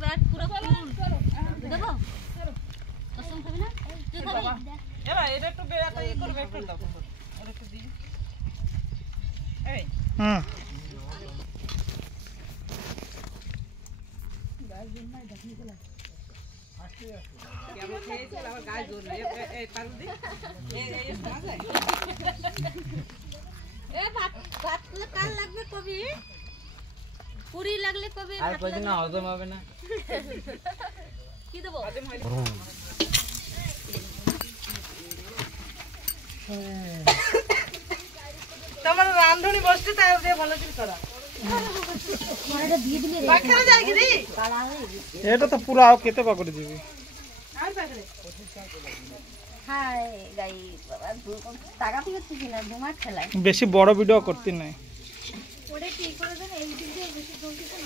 পেট পুরো ফুল দেবো কসম খাবি না তুই খাবি এরা এটা একটু বেয়াটা ই করবে একটু দাও আর একটু দি এই গায় জোর নাই দেখনি গলা আসছে কেমন খেয়েছিল আবার গায় জোর নাই এই পারু দি এই শোনা যায় এ ভাত কাল লাগবে কবি পুরি লাগলে কবি আর কই না হজম হবে না কি দেবো তোমার রান্ধুনি বসতে তাই দিয়ে ভালো করে করা মারাটা দিয়ে দিলে পাখরে যাই কি রে কালা হয়ে গেছে এটা তো পুরো আও কেতে পাকড়ে দিবি আর পাখরে হাই গাই বাবা টাকা থেকে কি না ঘুমা খেলায় বেশি বড় ভিডিও করতে নাই ওরে কি করে দেন এই দিক দিয়ে বেশি জলদি কেন